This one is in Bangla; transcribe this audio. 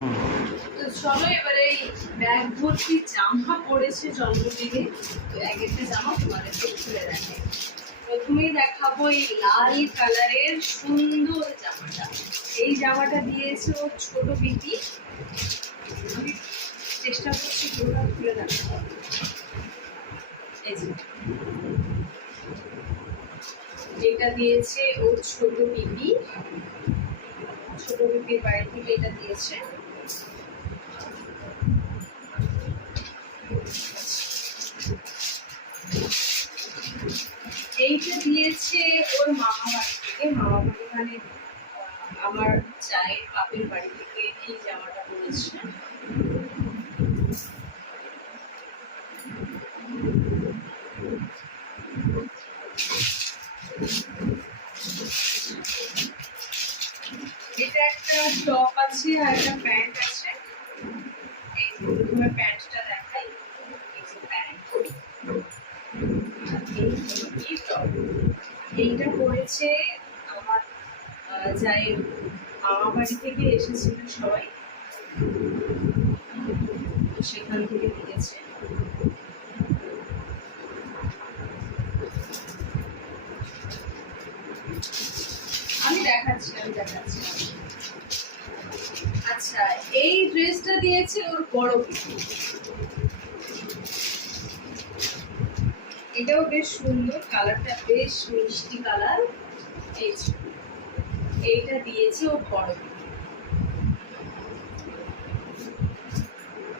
তো চলো এবারে এই ব্যাগ ভর্তি জামা পড়েছে জন্মদিনে। তো এক একটা জামা তোমাদেরকে খুলে দেখাই। প্রথমেই দেখাবো এই লাল কালারের সুন্দর জামাটা। এই জামাটা দিয়েছে ওর ছোট পিপি। আমি চেষ্টা করছি পুরোটা খুলে দেখাবো। এই যে এটা দিয়েছে ওর ছোট পিপি। ছোট পিপির বাড়ি থেকে এটা দিয়েছে। এইটা দিয়েছে ওর মামা বাড়ি থেকে। মামা বাড়ি মানে আমার চায়ের বাপের বাড়ি থেকে এই জামাটা পড়েছে। এটা একটা টপ আছে আর একটা প্যান্ট আছে। এই প্রথমে প্যান্টটা দেখাই। এই যে প্যান্ট, এই টপ। এইটা পড়েছে আমার জায়ের মামা বাড়ি থেকে এসেছিল সবাই, সেখান থেকে দিয়েছে। আমি দেখাচ্ছি। আচ্ছা, এই ড্রেসটা দিয়েছে ওর বড় পিসি। এটাও বেশ সুন্দর, কালারটা বেশ মিষ্টি কালার। এইটা দিয়েছে ওর বড় পিসি।